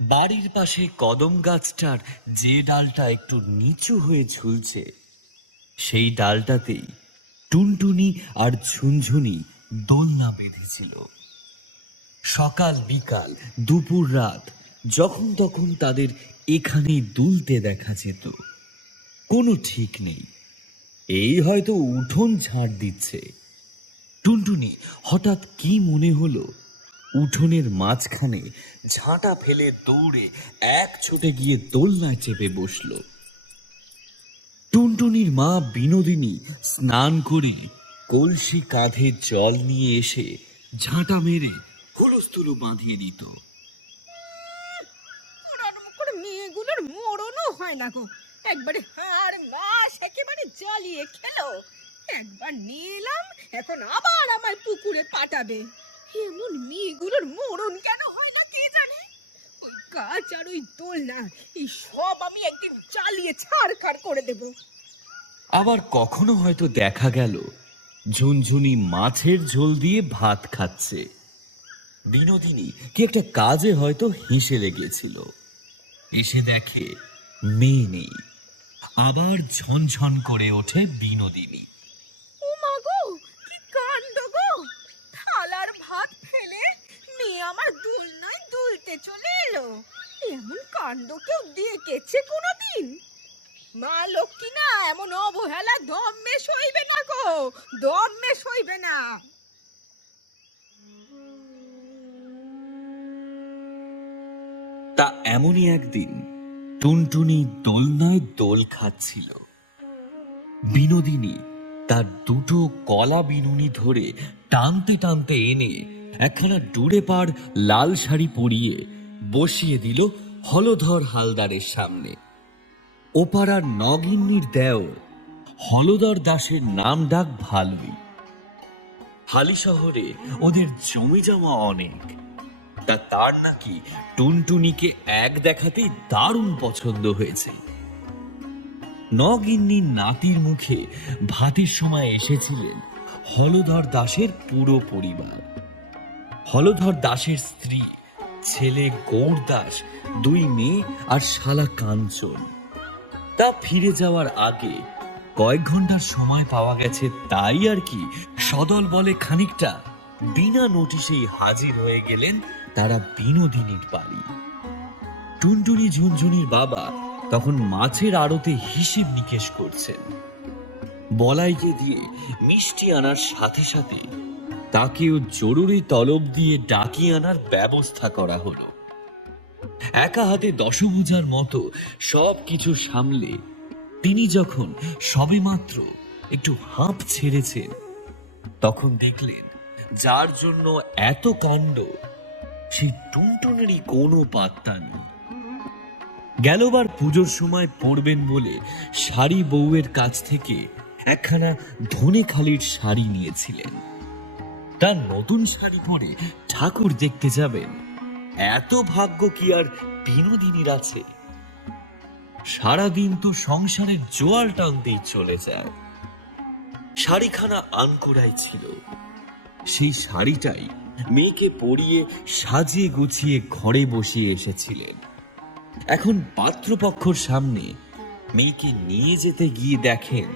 বাড়ির পাশে কদম গাছটার যে ডালটা একটু নিচু হয়ে ঝুলছে, সেই ডালটাতেই টুনটুনি আর ঝুনঝুনি দোলনা বেঁধেছিল। সকাল বিকাল দুপুর রাত যখন তখন তাদের এখানেই দুলতে দেখা যেত। কোনো ঠিক নেই, এই হয়তো উঠোন ঝাড় দিচ্ছে। টুনটুনি হঠাৎ কি মনে হলো, উঠোনের মাঝখানে ঝাঁটা ফেলে দৌড়ে এক ছোটে গিয়ে দোলনায় চেপে বসল। টুনটুনির মা বিনোদিনী স্নান করে কলসি কাঁধে জল নিয়ে এসে ঝাঁটা মেরে হুলস্থুলু বাঁধিয়ে দিত। মেয়েগুলোর মরণও হয় না গো, একবারে হাড় মাস একেবারে জ্বালিয়ে খেলো। একবার নিয়ে এলাম, এখন আবার আমার পুকুরে পাঠাবে। এমন মেয়েগুলোর মরণ কেন হয় না কে জানে। ওই গাছ আর ওই দোলনা, এই সব আমি একদিন জ্বালিয়ে ছাড়খাড় করে দেব। আবার কখনো হয়তো দেখা গেল ঝুনঝুনি মাছের ঝোল দিয়ে ভাত খাচ্ছে। বিনোদিনী কি একটা কাজে হয়তো হেসে লেগেছিল, এসে দেখে মেয়ে নেই। আবার ঝনঝন করে ওঠে বিনোদিনী। ও মা গো, কি কাণ্ড গো! থালার ভাত ফেলে মেয়ে আমার দোলনায় দুলতে চলে এলো। এমন কাণ্ড কেউ দেখেছে কোনোদিন? মা লক্ষ্মী না, এমন অবহেলা দমে সইবে না গো, দমে সইবে না। তা এমনই একদিন টুনটুনি দোলনায় দোল খাচ্ছিল। বিনোদিনী তার দুটো কলা বিনুনি ধরে টানতে টানতে এনে একখানা ডুরে পাড় লাল শাড়ি পরিয়ে বসিয়ে দিল হলধর হালদারের সামনে। ওপাড়ার নগিন্নির দেওর হলধর দাসের নাম ডাক ভালুই। হালি শহরে ওদের জমি জমা অনেক, তা তার নাকি টুনটুনিকে এক দেখাতেই দারুণ পছন্দ হয়েছে। নগিন্নির নাতির মুখে ভাতের সময় এসেছিলেন হলধর দাসের পুরো পরিবার। হলধর দাসের স্ত্রী, ছেলে গৌর দাস, দুই মেয়ে আর শালা কাঞ্চন। তা ফিরে যাওয়ার আগে কয়েক ঘন্টার সময় পাওয়া গেছে, তাই আর কি সদল বলে খানিকটা বিনা নোটিশেই হাজির হয়ে গেলেন তারা বিনোদিনীর বাড়ি। টুনটুনি ঝুনঝুনির বাবা তখন মাছের আড়তে হিসেব নিকেশ করছেন। বলাইকে দিয়ে মিষ্টি আনার সাথে সাথে তাকেও জরুরি তলব দিয়ে ডাকিয়ে আনার ব্যবস্থা করা হলো। একা হাতে দশভুজার মতো সব কিছু সামলে তিনি যখন সবেমাত্র একটু হাঁপ ছেড়েছেন, তখন দেখলেন যার জন্য এত কাণ্ড সেই টুনটুনেরই কোনো পাত্তা নেই। গেলবার পুজোর সময় পরবেন বলে শাড়ি বউয়ের কাছ থেকে একখানা ধনেখালির শাড়ি নিয়েছিলেন। তার নতুন শাড়ি পরে ঠাকুর দেখতে যাবেন, এত ভাগ্য কি আর বিনোদিনীর আছে? সারাদিন তো সংসারের জোয়াল টানতেই চলে যায়। শাড়িখানা আনকোড়াই ছিল, সেই শাড়িটাই মেয়েকে পরিয়ে সাজিয়ে গুছিয়ে ঘরে বসিয়ে এসেছিলেন। এখন পাত্রপক্ষর সামনে মেয়েকে নিয়ে যেতে গিয়ে দেখেন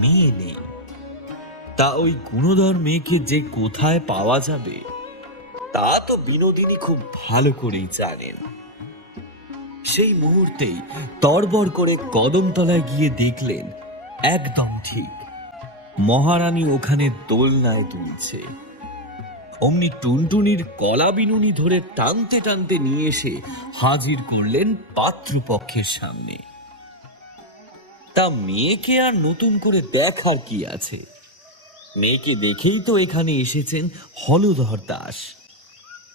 মেয়ে নেই। তা ওই গুণধর মেয়েকে যে কোথায় পাওয়া যাবে তা তো বিনোদিনী খুব ভালো করেই জানেন। সেই মুহূর্তেই তড়বড় করে কদমতলায় গিয়ে দেখলেন একদম ঠিক মহারানী ওখানে দোলনায় দুলছে। অমনি টুনটুনির কলা বিনুনি ধরে টানতে টানতে নিয়ে এসে হাজির করলেন পাত্রপক্ষের সামনে। তা মেয়েকে আর নতুন করে দেখার কি আছে? মেয়েকে দেখেই তো এখানে এসেছেন হলধর দাস।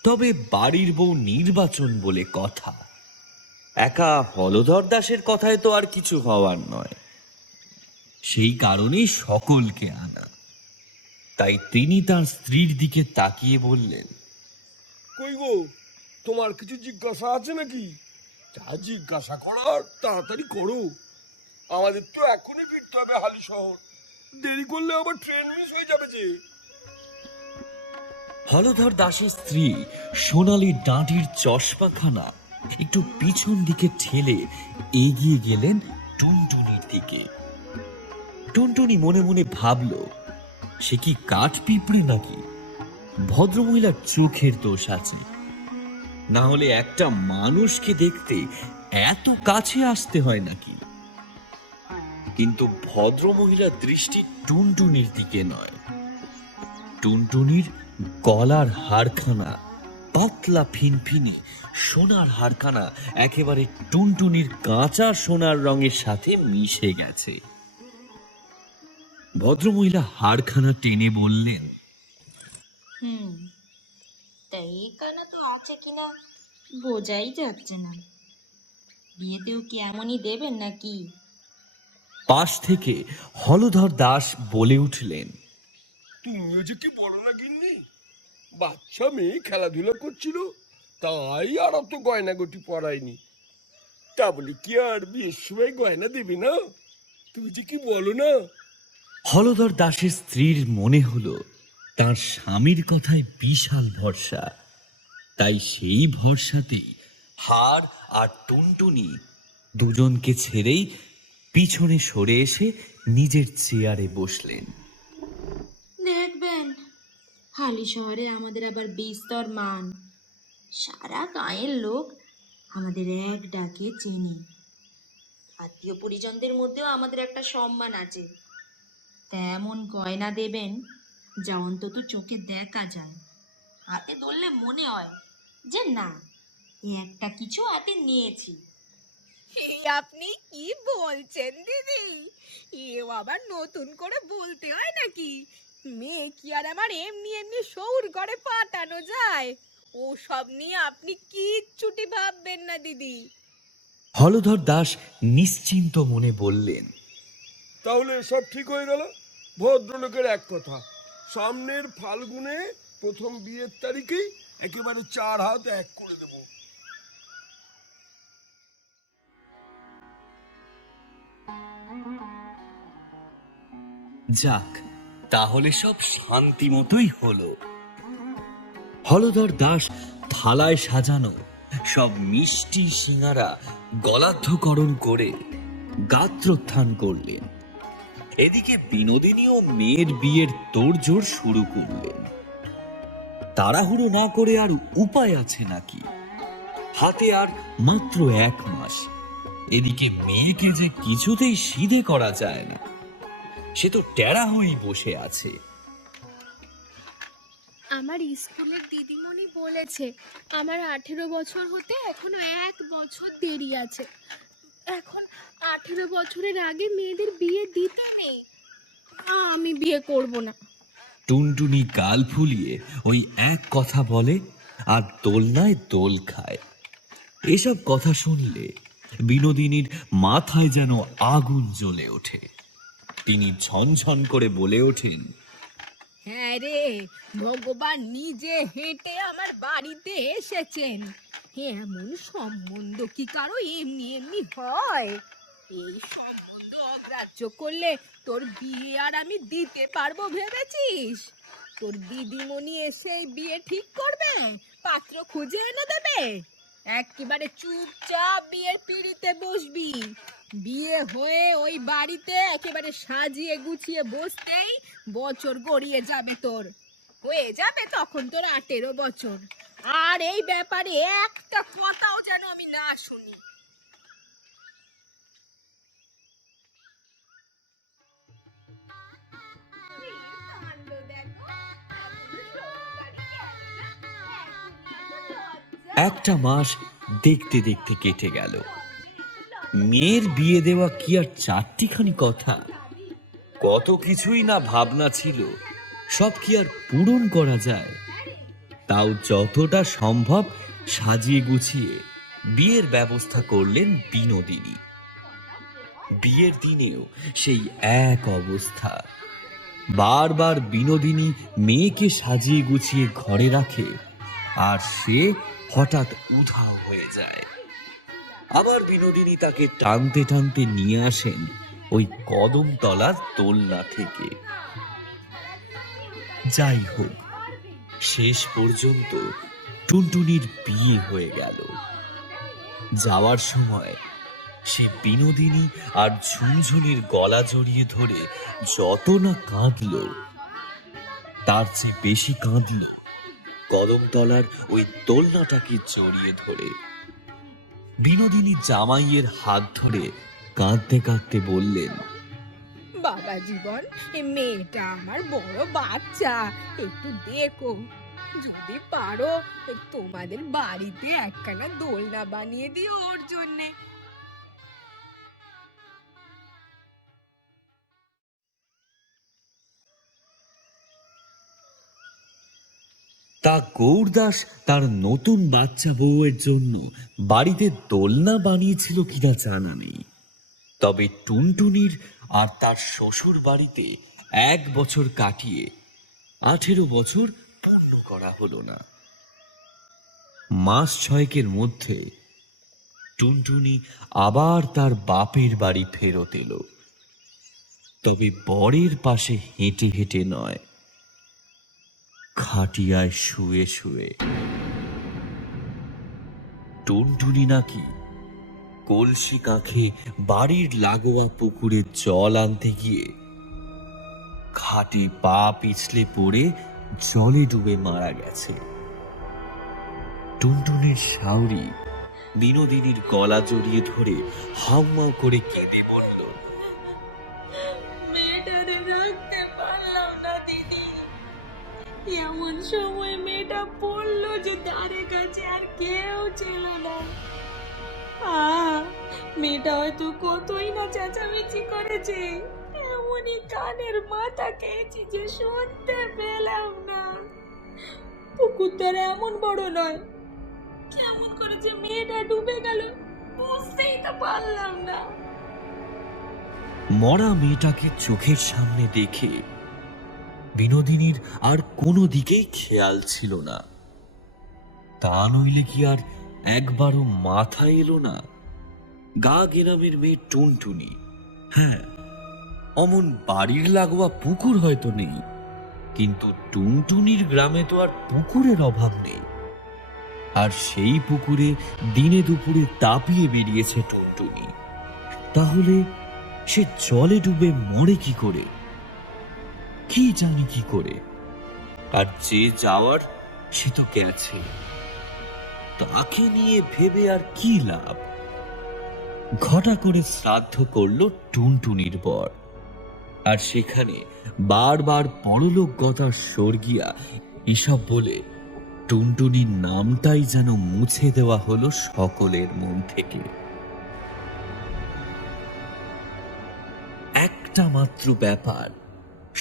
তবে বাড়ির বউ নির্বাচন বলে কথা, একা হলধর দাসের কথায় তো আর কিছু হওয়ার নয়, সেই কারণেই সকলকে আনা। তাই তিনি তার স্ত্রীর দিকে তাকিয়ে বললেন, কই গো, তোমার কিছু জিজ্ঞাসা আছে নাকি? যা জিজ্ঞাসা করার তাড়াতাড়ি করো, আমাদের তো এখনই ফিরতে হবে হালি শহর, দেরি করলে আবার ট্রেন মিস হয়ে যাবে যে। হলধর দাসের স্ত্রী সোনালী ডাঁটির চশমাখানা একটু পিছন দিকে ঠেলে এগিয়ে গেলেন টুনটুনির দিকে। টুনটুনি মনে মনে ভাবল, সে কি কাঠ পিঁপড়ে নাকি? ভদ্রমহিলার চোখের দোষ আছে, না হলে একটা মানুষকে দেখতে এত কাছে আসতে হয় নাকি? কিন্তু ভদ্রমহিলার দৃষ্টি টুনটুনির দিকে নয়। টুনটুনির গলার হাড়খানা, পাতলা ফিনফিনি সোনার হাড়খানা একেবারে টুনটুনির কাঁচা সোনার রঙের সাথে মিশে গেছে। ভদ্রমহিলা হাড়খানা টেনে বললেন, তা এই কানা তো আছে কিনা বোঝাই যাচ্ছে না। বিয়েতেও কি এমনই দেবেন নাকি? পাশ থেকে হলধর দাস বলে উঠলেন, তুমিও যে কি বলো না গিন্নি, বাচ্চা মেয়ে খেলাধুলা করছিল তাই আর অত গয়নাগটি পরায়নি, তা বলি কি আর বিয়ের সময় গয়না দেবে না? তুমি যে কি বলো না। হলধর দাসের স্ত্রীর মনে হলো তার স্বামীর কথায় বিশাল ভরসা, তাই সেই ভরসাতেই হাড় আর টুনটুনি দুজনকে ছেড়েই পিছনে সরে এসে নিজের চেয়ারে বসলেন। দেখবেন হালি শহরে আমাদের আবার বিস্তর মান, সারা গাঁয়ের লোক আমাদের এক ডাকে চিনি। আত্মীয় পরিজনদের মধ্যেও আমাদের একটা সম্মান আছে। তেমন গয়না দেবেন যা অন্তত চোখে দেখা যায়, হাতে ধরলে মনে হয় যে না, একটা কিছু হাতে নিয়েছি। আপনি কি বলছেন দিদি? এও আবার নতুন করে বলতে হয় নাকি? মেয়ে কি আর আমার এমনি এমনি সৌর ঘরে পাঠানো যায়? ও সব নিয়ে আপনি কিচ্ছুটি ভাববেন না দিদি। হলধর দাস নিশ্চিন্ত মনে বললেন, তাহলে সব ঠিক হয়ে গেল। ভদ্রলোকের এক কথা, সামনের ফাল্গুনে প্রথম বিয়ের তারিখেই একেবারে 4 হাত এক করে দেব। যাক, তাহলে সব শান্তি মতোই হলো। হলধর দাস থালায় সাজানো সব মিষ্টি সিঙারা গলাধ্যকরণ করে গাত্রোত্থান করলেন। এদিকে বিনোদিনীও মেয়ের বিয়ের তোড়জোড় শুরু করলেন। তাড়াহুড়ো না করে আর উপায় আছে নাকি? হাতে আর মাত্র 1 মাস। এদিকে মেয়েকে যে কিছুতেই সিধে করা যায় না, সে তো টেরা হয়েই বসে আছে। আমার স্কুলের দিদিমণি বলেছে আমার 18 বছর হতে এখনো 1 বছর দেরি আছে। এখন 18 বছরের আগে মেয়েদের বিয়ে দিতে নেই। আমি বিয়ে করব না। টুনটুনি গাল ফুলিয়ে ওই এক কথা বলে আর দোলনায় দোল খায়। এসব কথা শুনলে বিনোদিনীর মাথায় যেন আগুন জ্বলে ওঠে। তিনি ঝনঝন করে বলে ওঠেন, হ্যাঁ রে, ভগবান নিজে হেঁটে আমার বাড়িতে এসেছেন। এমন সম্বন্ধ কি কারো এমনি এমনি হয়? এই সম্বন্ধ অগ্রাহ্য করলে তোর বিয়ে আর আমি দিতে পারবো ভেবেছিস? তোর দিদিমণি এসে বিয়ে ঠিক করবে, পাত্র খুঁজে এনে দেবে। একেবারে চুপচাপ বিয়ের পিঁড়িতে বসবি। বিয়ে হয়ে ওই বাড়িতে একেবারে সাজিয়ে গুছিয়ে বসতেই বছর গড়িয়ে যাবে তোর। হয়ে যাবে তখন তোর 18 বছর। আর এই ব্যাপারে একটা কথাও যেন আমি না শুনি। একটা মাস দেখতে দেখতে কেটে গেল। মেয়ের বিয়ে দেওয়া কি আর 4টিখানি কথা? কত কিছুই না ভাবনা ছিল, সব কি আর পূরণ করা যায়? তাও যতটা সম্ভব সাজিয়ে গুছিয়ে বিয়ের ব্যবস্থা করলেন বিনোদিনী। বিয়ের দিনেও সেই এক অবস্থা। বারবার বিনোদিনী মেয়েকে সাজিয়ে গুছিয়ে ঘরে রাখে, আর সে হঠাৎ উধাও হয়ে যায়। আবার বিনোদিনী তাকে টানতে টানতে নিয়ে আসেন ওই কদমতলার দোলনা থেকে। যাই হোক, শেষ পর্যন্ত টুনটুনির বিয়ে হয়ে গেল। যাওয়ার সময় সে বিনোদিনী আর ঝুনঝুনির গলা জড়িয়ে ধরে যত না কাঁদল, তার চেয়ে বেশি কাঁদল কদমতলার ওই দোলনাটাকে জড়িয়ে ধরে। বিনোদিনী জামাইয়ের হাত ধরে কাঁদতে কাঁদতে বললেন, বাবা জীবন, এ মেয়েটা আমার বড় বাচ্চা, একটু দেখো, যদি পারো তোমাদের বাড়িতে একখানা দোলনা বানিয়ে দিও ওর জন্যে। তা গৌরদাস তার নতুন বাচ্চা বউয়ের জন্য বাড়িতে দোলনা বানিয়েছিল কিনা জানা নেই, তবে টুনটুনির আর তার শ্বশুর বাড়িতে 1 বছর কাটিয়ে 18 বছর পূর্ণ করা হলো না। মাস 6 মধ্যে টুনটুনি আবার তার বাপের বাড়ি ফেরত এলো, তবে বরের পাশে হেঁটে হেঁটে নয়, খাটিয়ায় শুয়ে শুয়ে। টুনটুনি নাকি কলসি কাঁখে বাড়ির লাগোয়া পুকুরে জল আনতে গিয়ে খাটে পা পিছলে পড়ে জলে ডুবে মারা গেছে। টুনটুনির শাউরি বিনোদিনীর গলা জড়িয়ে ধরে হাউমাউ করে কেঁদে বলল, মেয়েটারে রাখতে পারলাম না দিদি। এমন সময় মেয়েটা পড়লো যে ধারে কাছে আর কেউ ছিল না। মেয়েটা হয়তো কতই না চেঁচামেচি করেছে, এমনই কানের মাথা খেয়েছি যে শুনতে পেলাম না। পুকুরটার এমন বড় নয়, কেমন করে যে মেয়েটা ডুবে গেল বুঝতেই তো পারলাম না। মরা মেয়েটাকে চোখের সামনে দেখে বিনোদিনীর আর কোনো দিকেই খেয়াল ছিল না। তা নইলে কি আর একবারও মাথায় এলো না গা গ্রামের মেয়ে টুনটুনি, হ্যাঁ, অমন বাড়ির লাগোয়া পুকুর হয়তো নেই, কিন্তু টুনটুনির গ্রামে তো আর পুকুরের অভাব নেই। আর সেই পুকুরে দিনে দুপুরে তাপিয়ে বেরিয়েছে টুনটুনি। তাহলে সে জলে ডুবে মরে কি করে, কি জানি কি করে? আর যে যাওয়ার সে তো গেছে, তাকে নিয়ে ভেবে আর কি লাভ? ঘটা করে শ্রাদ্ধ করলো টুনটুনির বর, আর সেখানে বারবার পরলোক গতা স্বর্গীয়া এসব বলে টুনটুনির নামটাই যেন মুছে দেওয়া হলো সকলের মন থেকে। একটা মাত্র ব্যাপার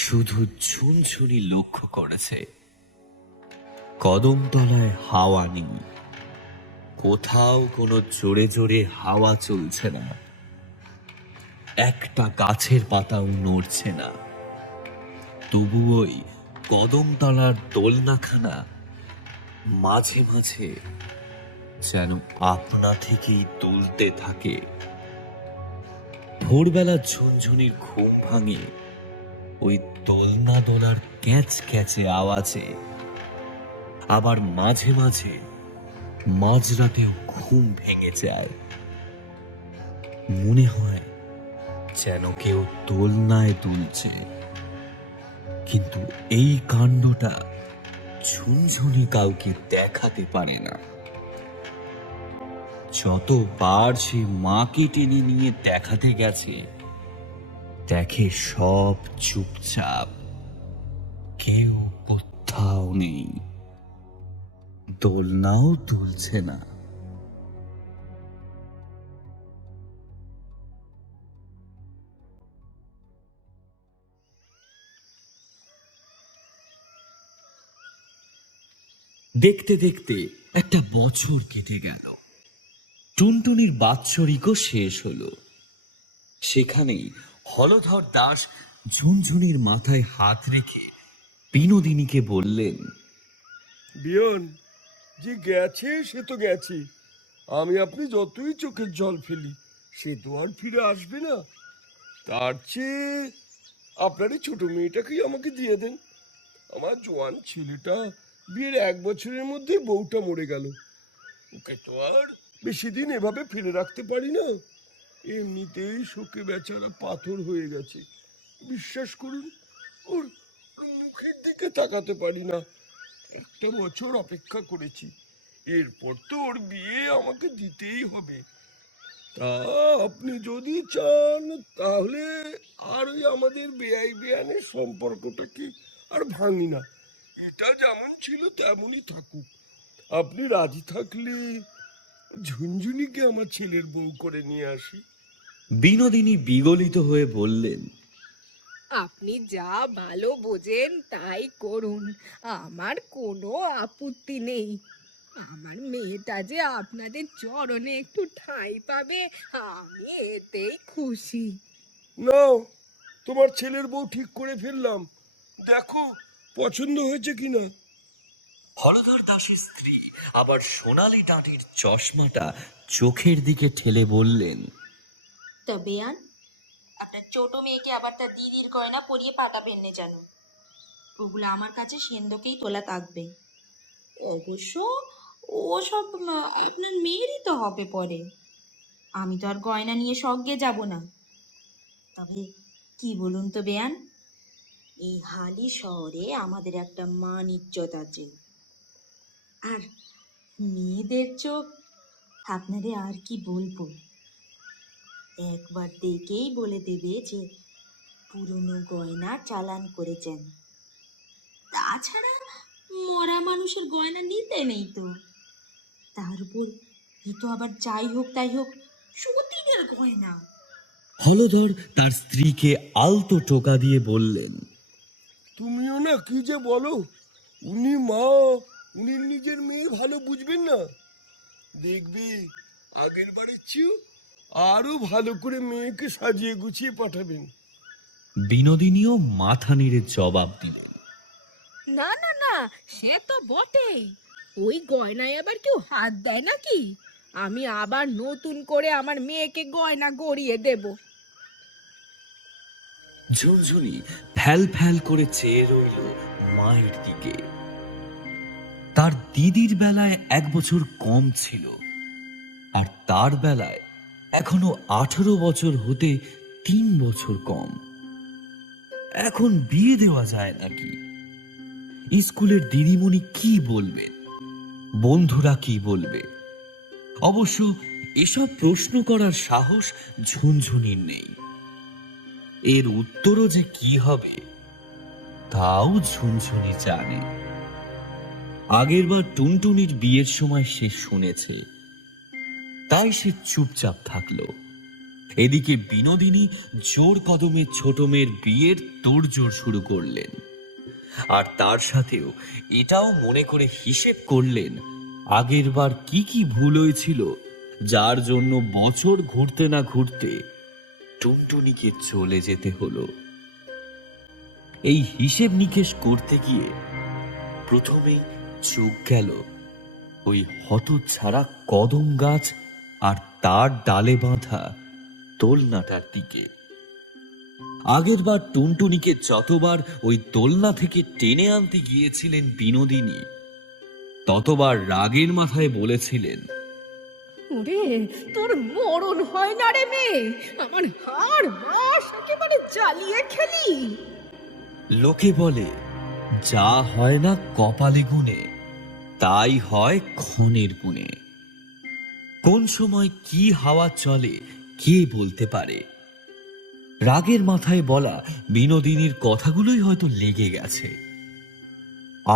শুধু ঝুনঝুনি লক্ষ্য করেছে, কদমতলায় হাওয়া নেই, কোথাও কোনো জোরে জোরে হাওয়া চলছে না, একটা গাছের পাতাও নড়ছে না। তবু ওই কদমতলার দোলনাখানা মাঝে মাঝে যেন আপনা থেকেই দুলতে থাকে। ভোরবেলা ঝুনঝুনির ঘুম ভাঙে ওই দোলনা দোলার ক্যাচ ক্যাচে আওয়াজে, আবার মাঝে মাঝে মাঝরাতেও ঘুম ভেঙে যায়। মনে হয় যেন কেউ দোলনায় দুলছে, কিন্তু এই কাণ্ডটা ঝুনঝুনি কাউকে দেখাতে পারে না। যতবার সে মাকে টেনে নিয়ে দেখাতে গেছে, দেখে সব চুপচাপ, কেউ কোথাও নেই, দোলনাও দুলছে না। দেখতে দেখতে একটা বছর কেটে গেল। টুনটুনির বাৎসরিকও শেষ হলো। সেখানেই হলধর দাস ঝুনঝুনির মাথায় হাত রেখে বিনোদিনীকে বললেন, বিয়ন, যে গেছে সে তো গেছে, আমি আপনি যতই চোখের জল ফেলি সে তো আর ফিরে আসবে না। তার চেয়ে আপনার এই ছোট মেয়েটাকেই আমাকে দিয়ে দেন। আমার জোয়ান ছেলেটা বিয়ের 1 বছরের মধ্যে বউটা মরে গেল, ওকে তো আর বেশি দিন এভাবে ফেলে রাখতে পারি না। এমনিতেই শোকে বেচারা পাথর হয়ে গেছে। বিশ্বাস করুন, ওর মুখের দিকে তাকাতে পারি না। একটা বছর অপেক্ষা করেছি, এরপর তো ওর বিয়ে আমাকে দিতেই হবে। তা আপনি যদি চান তাহলে আর ওই আমাদের বেআই বেয়ানের সম্পর্কটাকে আর ভাঙি না, এটা যেমন ছিল তেমনই থাকুক। আপনি রাজি থাকলে ঝুনঝুনিকে আমার ছেলের বউ করে নিয়ে আসি। বিনোদিনী বিগলিত হয়ে বললেন, আপনি যা ভালো বোঝেন তাই করুন, আমার কোনো আপত্তি নেই। আমার মেয়েটা যে আপনাদের চরণে একটু ঠাঁই পাবে, আমি এতেই খুশি। নাও, তোমার ছেলের বউ ঠিক করে ফেললাম, দেখো পছন্দ হয়েছে কিনা। হলধর দাসের স্ত্রী আবার সোনালি ডাঁটির চশমাটা চোখের দিকে ঠেলে বললেন, তা বেয়ান, আপনার ছোট মেয়েকে আবার তার দিদির গয়না পরিয়ে পাঠাবেন না যেন। ওগুলো আমার কাছে সেন্দকেই তোলা থাকবে। অবশ্য ওসব আপনার মেয়েরই তো হবে পরে। আমি তো আর গয়না নিয়ে স্বর্গে যাব না। তবে কি বলুন তো বেয়ান, এই হালি শহরে আমাদের একটা মান ইজ্জত আছে। আর মেয়েদের চোখ, আপনারে আর কি বলবো, একবার দেখেই বলে দেবে যে পুরনো গয়না চালান করেছেন। তাছাড়া মরা মানুষের গয়না নিতে নেই তো। তার উপর এ তো আবার যাই হোক তাই হোক সতীনের গয়না। হলধর তার স্ত্রীকে আলতো টোকা দিয়ে বললেন, তুমিও না কি যে বলো, উনি মা, উনি নিজের মেয়ে ভালো বুঝবেন না। দেখবি আগের বারের চেয়েও আরো ভালো করে মেয়েকে সাজিয়ে গুছিয়ে পাঠাবেন। বিনোদিনীও মাথা নেড়ে জবাব দিলেন, না না না, সে তো বটেই। ওই গয়নায় আবার কেউ হাত দেয় নাকি? আমি আবার নতুন করে আমার মেয়েকে গয়না গড়িয়ে দেব। ঝুনঝুনি ফ্যাল ফ্যাল করে চেয়ে রইল মায়ের দিকে। তার দিদির বেলায় 1 বছর কম ছিল, আর তার বেলায় এখনো 18 বছর হতে 3 বছর কম। এখন বিয়ে দেওয়া যায় নাকি? স্কুলের দিদিমণি কি বলবে, বন্ধুরা কি বলবে? অবশ্য এসব প্রশ্ন করার সাহস ঝুনঝুনির নেই। এর উত্তরও যে কি হবে তাও ঝুনঝুনি জানে। আগেরবার টুনটুনির বিয়ের সময় সে শুনেছে, তাই সে চুপচাপ থাকলো। এদিকে বিনোদিনী জোর কদমে ছোট মেয়ের বিয়ের তোড়জোড় শুরু করলেন, আর তার সাথেও এটাও মনে করে হিসেব করলেন আগেরবার কি কি ভুল হয়েছিল, যার জন্য বছর ঘুরতে না ঘুরতে টুনটুনিকে চলে যেতে হলো। এই হিসেব নিকেশ করতে গিয়ে প্রথমেই চোখ গেল ওই হতচ্ছাড়া কদম গাছ আর তার ডালে বাঁধা দোলনাটার দিকে। আগেরবার টুনটুনিকে যতবার ওই দোলনা থেকে টেনে আনতে গিয়েছিলেন বিনোদিনী, ততবার রাগের মাথায় বলেছিলেন, ওরে, তোর মরণ হয় না রে মেয়ে, আমার হাড় মাস একেবারে জ্বালিয়ে খেলি। লোকে বলে যা হয় না কপালে গুণে, তাই হয় ক্ষণের গুণে। কোন সময় কি হাওয়া চলে কে বলতে পারে? রাগের মাথায় বলা বিনোদিনীর কথাগুলোই হয়তো লেগে গেছে।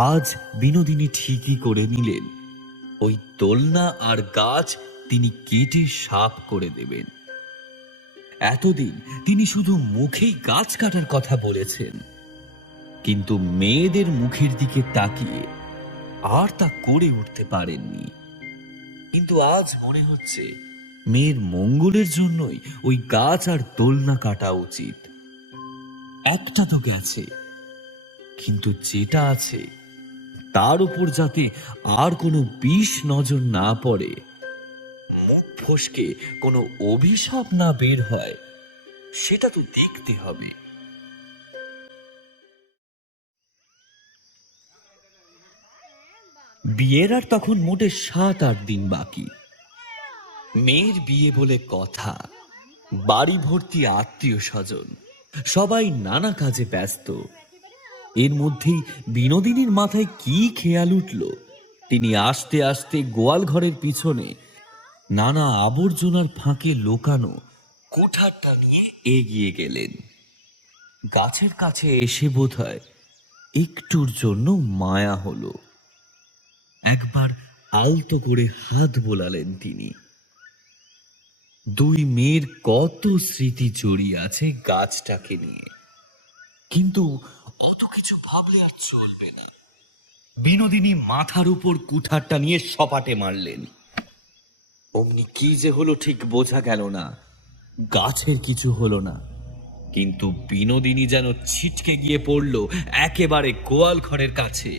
আজ বিনোদিনী ঠিকই করে নিলেন ওই দোলনা আর গাছ তিনি কেটে সাফ করে দেবেন। এতদিন তিনি শুধু মুখেই গাছ কাটার কথা বলেছেন, কিন্তু মেয়েদের মুখের দিকে তাকিয়ে আর তা করে উঠতে পারেননি। কিন্তু আজ মনে হচ্ছে মেয়ের মঙ্গলের জন্যই ওই গাছ আর দোলনা কাটা উচিত। একটা তো গেছে, কিন্তু যেটা আছে তার উপর যাতে আর কোনো বিষ নজর না পড়ে, মুখ ফসকে কোনো অভিশাপ না বের হয়, সেটা তো দেখতে হবে। বিয়ের আর তখন মোটে 7-8 দিন বাকি। মেয়ের বিয়ে বলে কথা, বাড়ি ভর্তি আত্মীয় স্বজন, সবাই নানা কাজে ব্যস্ত। এর মধ্যেই বিনোদিনীর মাথায় কি খেয়াল উঠল, তিনি আস্তে আস্তে গোয়াল ঘরের পিছনে নানা আবর্জনার ফাঁকে লুকানো কুঠারটা নিয়ে এগিয়ে গেলেন। গাছের কাছে এসে বোধহয় একটুর জন্য মায়া হলো। একবার আলতো করে হাত বোলালেন তিনি। দুই মেয়ের কত স্মৃতি জড়িয়ে আছে গাছটাকে নিয়ে, কিন্তু অত কিছু ভাবলে আর চলবে না। বিনোদিনী মাথার উপর কুঠারটা নিয়ে সপাটে মারলেন। অমনি কি যে হলো ঠিক বোঝা গেল না। গাছের কিছু হলো না, কিন্তু বিনোদিনী যেন ছিটকে গিয়ে পড়ল একেবারে গোয়াল ঘরের কাছে।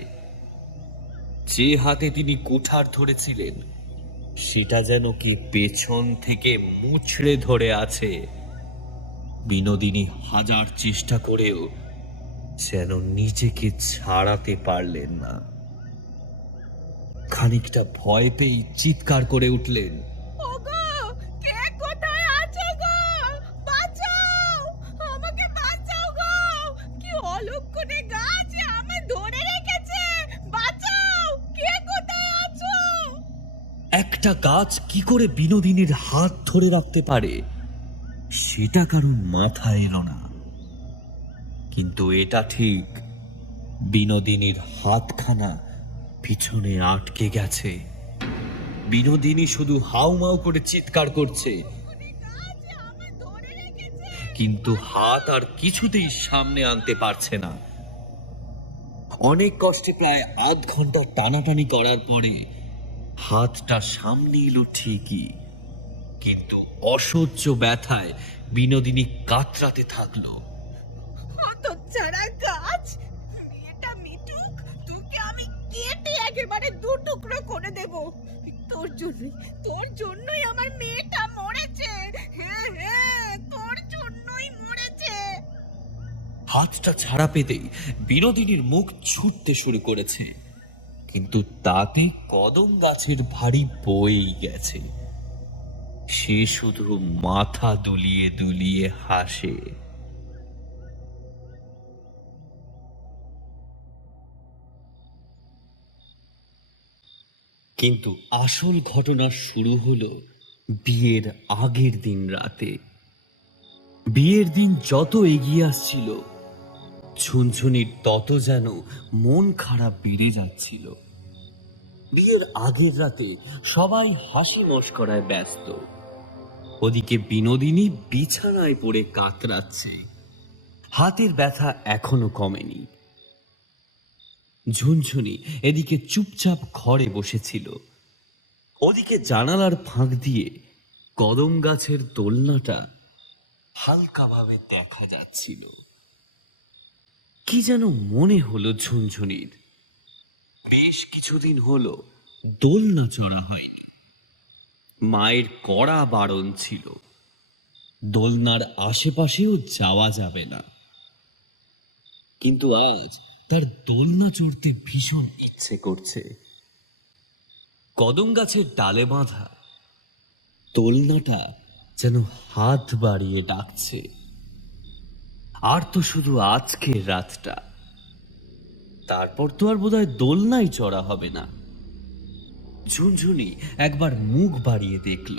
যে হাতে তিনি কুঠার ধরেছিলেন সেটা যেন কি পেছন থেকে মুচড়ে ধরে আছে। বিনোদিনী হাজার চেষ্টা করেও যেন নিজেকে ছাড়াতে পারলেন না। খানিকটা ভয় পেয়ে চিৎকার করে উঠলেন, ওগো, কে কোথায় আছো গো? বাঁচাও, আমাকে বাঁচাও গো! কি অলক্ষণে গাছ আমায় ধরে রেখেছে! বাঁচাও, কে কোথায় আছো? একটা গাছ কি করে বিনোদিনীর হাত ধরে রাখতে পারে সেটা কারণ মাথায় এলো না। কিন্তু এটা ঠিক, বিনোদিনীর হাতখানা পিছনে আটকে গেছে। বিনোদিনী শুধু হাউমাউ করে চিৎকার করছে, গাছ আমায় ধরে রেখেছে! কিন্তু হাত আর কিছুতেই সামনে আনতে পারছে না। অনেক কষ্টে প্রায় আধ ঘন্টা টানাটানি করার পরে হাতটা সামনে এলো ঠিকই, কিন্তু অসহ্য ব্যথায় বিনোদিনী কাতরাতে থাকলো। হতচ্ছাড়া গাছ! মেয়েটা মিঠুক, তোকে আমি কেটে একেবারে দু টুকরো করে দেব। তোর জন্যই আমার মেয়েটা মরেছে। হ্যাঁ হ্যাঁ, তোর জন্যই মরেছে। হাতটা ছাড়া পেতেই বিনোদিনীর মুখ ছুটতে শুরু করেছে, কিন্তু তাতে কদম গাছের ভারী বয়েই গেছে। সে শুধু মাথা দুলিয়ে দুলিয়ে হাসে। কিন্তু আসল ঘটনা শুরু হলো বিয়ের আগের দিন রাতে। বিয়ের দিন যত এগিয়ে আসছিল, ঝুনঝুনির তত যেন মন খারাপ বেড়ে যাচ্ছিল। বিয়ের আগের রাতে সবাই হাসি মশকরায় ব্যস্ত। ওদিকে বিনোদিনী বিছানায় পড়ে কাতরাচ্ছে, হাতের ব্যথা এখনো কমেনি। ঝুনঝুনি এদিকে চুপচাপ ঘরে বসেছিল। ওদিকে জানালার ফাঁক দিয়ে কদম গাছের দোলনাটা হালকাভাবে দেখা যাচ্ছিল। কি যেন মনে হলো ঝুনঝুনির। বেশ কিছুদিন হলো দোলনা চড়া হয়নি। মায়ের কড়া বারণ ছিল, দোলনার আশেপাশেও যাওয়া যাবে না। কিন্তু আজ তার দোলনা চড়তে ভীষণ ইচ্ছে করছে। কদম গাছের ডালে বাঁধা দোলনাটা যেন হাত বাড়িয়ে ডাকছে। আর তো শুধু আজকের রাতটা, তারপর তো আর বোধহয় দোলনাই চড়া হবে না। ঝুনঝুনি একবার মুখ বাড়িয়ে দেখল,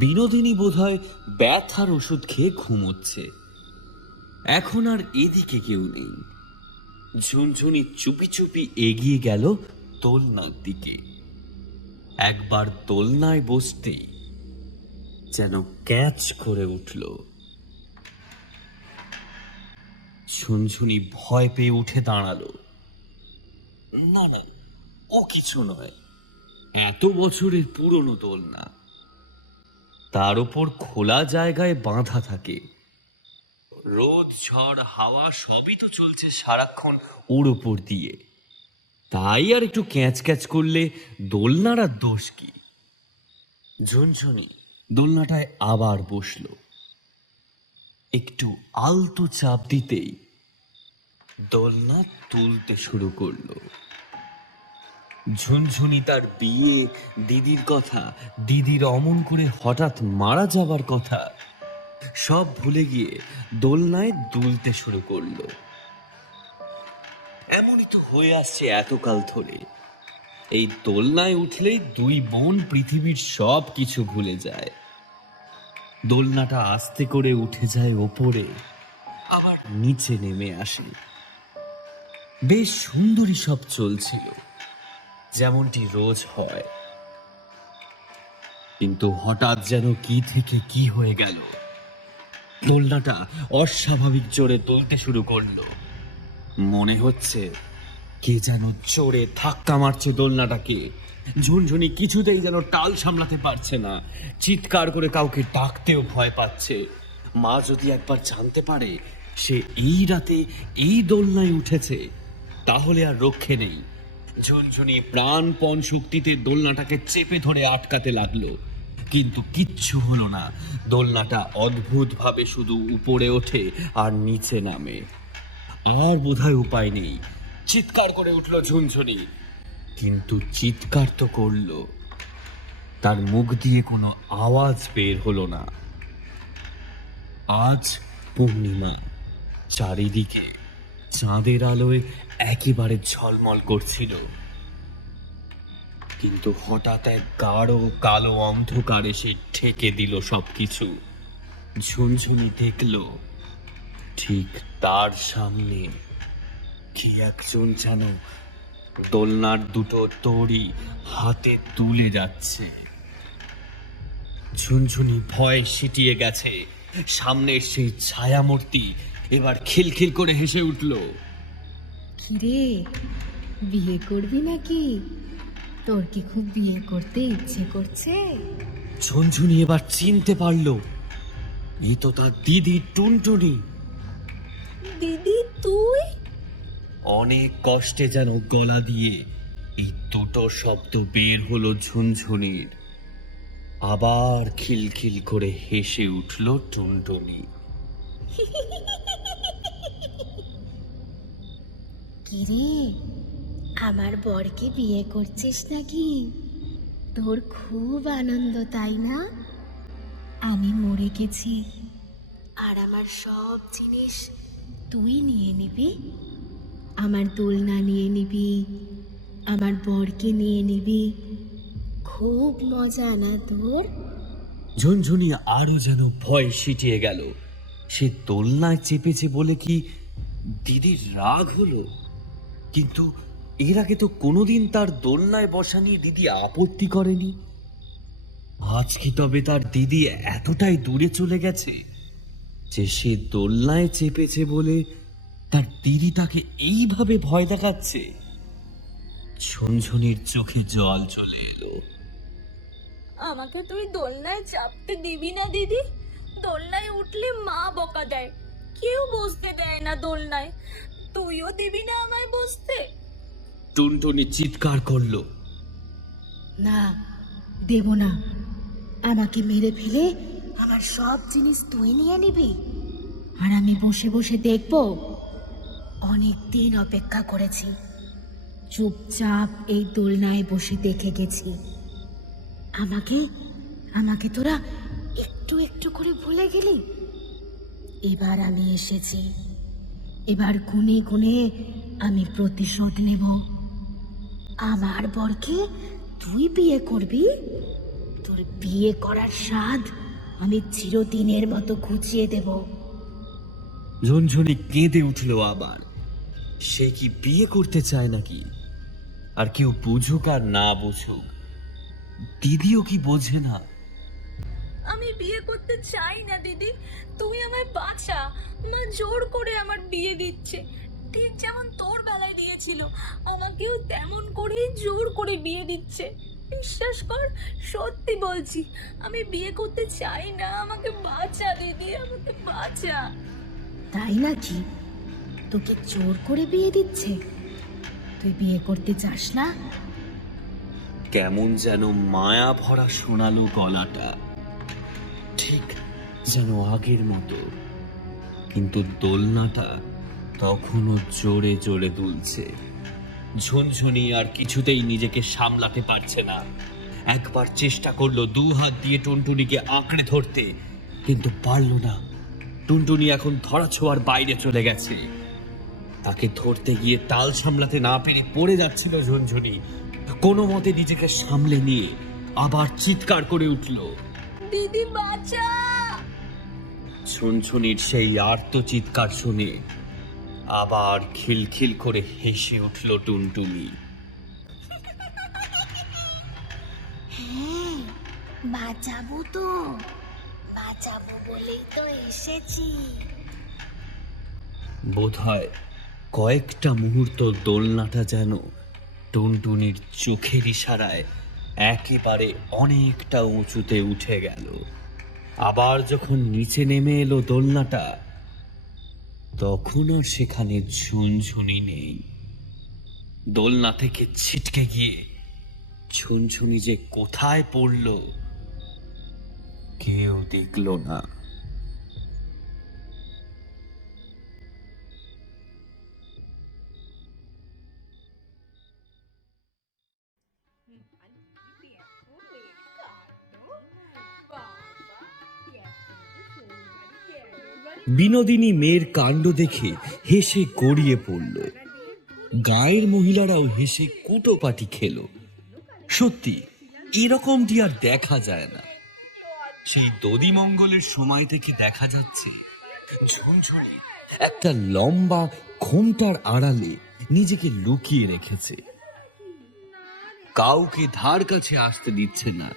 বিনোদিনী বোধহয় ব্যথার ওষুধ খেয়ে ঘুমোচ্ছে। এখন আর এদিকে কেউ নেই। ঝুনঝুনি চুপি চুপি এগিয়ে গেল দোলনার দিকে। একবার দোলনায় বসতেই যেন ক্যাচ করে উঠল। ঝুনঝুনি ভয় পেয়ে উঠে দাঁড়ালো। না না, ও কিছু নয়, এত বছরের পুরনো দোলনা, তার উপর খোলা জায়গায় বাঁধা থাকে। রোদ ঝড় হাওয়া সবই তো চলছে সারাক্ষণ ওর উপর দিয়ে, তাই আর একটু ক্যাচ ক্যাচ করলে দোলনার আর দোষ কি? ঝুনঝুনি দোলনাটায় আবার বসলো। একটু আলতো চাপ দিতেই দোলনা তুলতে শুরু করলো। ঝুনঝুনি তার বিয়ে, দিদির কথা, দিদির অমন করে হঠাৎ মারা যাবার কথা সব ভুলে গিয়ে দোলনায় দুলতে শুরু করলো। এমনই তো হয়ে আসছে এতকাল ধরে। এই দোলনায় উঠলেই দুই বোন পৃথিবীর সব কিছু ভুলে যায়। দোলনাটা আস্তে করে উঠে যায় ওপরে, আবার নিচে নেমে আসে। বেশ সুন্দরী সব চলছিল, যেমনটি রোজ হয়। কিন্তু হঠাৎ যেন কি থেকে কি হয়ে গেল। দোলনাটা অস্বাভাবিক জোরে দুলতে শুরু করলো। মনে হচ্ছে কে যেন জোরে ধাক্কা মারছে দোলনাটাকে। ঝুনঝুনি কিছুতেই যেন টাল সামলাতে পারছে না, চিৎকার করে কাউকে ডাকতেও ভয় পাচ্ছে। মা যদি একবার জানতে পারে সে এই রাতে এই দোলনায় উঠেছে, তাহলে আর রক্ষে নেই। ঝুনঝুনি প্রাণপণ শক্তিতে দোলনাটাকে চেপে ধরে আটকাতে লাগলো, কিন্তু কিচ্ছু হলো না। দোলনাটা অদ্ভুতভাবে শুধু উপরে ওঠে আর নিচে নামে। আর বোধহয় উপায় নেই, চিৎকার করে উঠলো ঝুনঝুনি। কিন্তু চিৎকার তো করলো, তার মুখ দিয়ে কোনো আওয়াজ বের হলো না। আজ পূর্ণিমা, চারিদিকে চাঁদের আলোয় একেবারে ঝলমল করছিল। কিন্তু হঠাৎ এক গাঢ় কালো অন্ধকার এসে ঢেকে দিল সবকিছু। ঝুনঝুনি দেখলো ঠিক তার সামনে কি একজন যেন দোলনার দুটো দড়ি হাতে তুলে যাচ্ছে। ঝুনঝুনি ভয়ে সিটিয়ে গেছে। সামনের সেই ছায়ামূর্তি এবার খিলখিল করে হেসে উঠল। কিরে, বিয়ে করবি নাকি? তোর কি খুব বিয়ে করতে ইচ্ছে করছে? ঝুনঝুনি এবার চিনতে পারল, এই তো তার দিদি টুনটুনি। দিদি তুই? অনেক কষ্টে যেন গলা দিয়ে এই দুটো শব্দ বের হলো ঝুনঝুনির। আবার খিলখিল করে হেসে উঠল টুনটুনি। কিরে, আমার বরকে বিয়ে করছিস নাকি? তোর খুব আনন্দ তাই না? আমি মরে গেছি আর আমার সব জিনিস তুই নিয়ে নিবি। আমার দোলনা নিয়ে নিবি, আমার বরকে নিয়ে নিবি। খুব মজা না তোর? ঝুনঝুনি আরো যেন ভয় সিটিয়ে গেল। সে দোলনায় চেপেছে বলে কি দিদির রাগ হলো? কিন্তু এর আগে তো কোনোদিন তার দোলনায় বসা নিয়ে দিদি আপত্তি করেনি। আজ কি তবে তার দিদি এতটাই দূরে চলে গেছে যে সে দোলনায় চেপেছে বলে তার দিদি তাকে এইভাবে ভয় দেখাচ্ছে? ঝুনঝুনির চোখে জল চলে এলো। আমাকে তুই দোলনায় চাপতে দিবি না দিদি? দোলনায় উঠলে মা বকা দেয়, কেউ বসতে দেয় না দোলনায়। তুইও দিবি না আমায় বসতে? টুনটুনি চিৎকার করলো। না, দেব না। আমাকে মেরে ফেলে আমার সব জিনিস তুই নিয়ে নিবি, আর আমি বসে বসে দেখব? অনেক দিন অপেক্ষা করেছি, চুপচাপ এই দোলনায় বসে দেখে গেছি। আমাকে আমাকে তোরা একটু একটু করে ভুলে গেলি। এবার আমি এসেছি, এবার গুনে গুনে আমি প্রতিশোধ নেব। আমার বরকে তুই বিয়ে করবি? তোর বিয়ে করার স্বাদ আমি চিরদিনের মতো ঘুচিয়ে দেব। ঝুনঝুনি কেঁদে উঠল আবার। সে কি বিয়ে করতে চায় নাকি? আর কেউ বুঝুক আর না বুঝুক, দিদিও কি বোঝে না? আমি বিয়ে করতে চাই না দিদি, তুই আমায় বাঁচা। মা জোর করে আমার বিয়ে দিচ্ছে, ঠিক যেমন তোর বেলায় দিয়েছিল, আমাকেও তেমন করেই জোর করে বিয়ে দিচ্ছে। বিশ্বাস কর, সত্যি বলছি, আমি বিয়ে করতে চাই না। আমাকে বাঁচা দিদি, আমাকে বাঁচা। তাই নাকি? তোকে জোর করে বিয়ে দিচ্ছে? তুই বিয়ে করতে চাস না? কেমন যেন মায়া ভরা শোনালো গলাটা, ঠিক যেন আগের মতো। কিন্তু দোলনাটা তখনও জোরে জোরে দুলছে। ঝুনঝুনি আর কিছুতেই নিজেকে সামলাতে পারছে না। একবার চেষ্টা করলো দু হাত দিয়ে টুনটুনিকে আঁকড়ে ধরতে, কিন্তু পারল না। টুনটুনি এখন ধরাছোঁয়ার বাইরে চলে গেছে। তাকে ধরতে গিয়ে তাল সামলাতে না পেরে পড়ে যাচ্ছিল ঝুনঝুনি। কোনো মতে নিজেকে সামলে নিয়ে আবার চিৎকার করে উঠল, দিদি বাঁচা। ঝুনঝুনির সেই আর্ত চিৎকার শুনে আবার খিলখিল করে হেসে উঠল টুনটুনি। হ্যাঁ, বাঁচাবো তো, বাঁচাবো বলেই তো এসেছি। বোধহয় কয়েকটা মুহূর্ত দোলনাটা যেন টুনটুনির চোখের ইশারায় একেবারে অনেকটা উঁচুতে উঠে গেল। আবার যখন নিচে নেমে এলো দোলনাটা, তখনও সেখানে ঝুনঝুনি নেই। দোলনা থেকে ছিটকে গিয়ে ঝুনঝুনি যে কোথায় পড়ল কেউ দেখল না। বিনোদিনী মেয়ের কাণ্ড দেখে হেসে গড়িয়ে পড়ল। গায়ের মহিলারাও হেসে কুটোপাটি খেল। সত্যি এরকমটি আর দেখা যায় না। সেই দধিমঙ্গলের সময় থেকে দেখা যাচ্ছে ঝুনঝুনি একটা লম্বা ঘোমটার আড়ালে নিজেকে লুকিয়ে রেখেছে। কাউকে ধার কাছে আসতে দিচ্ছে না।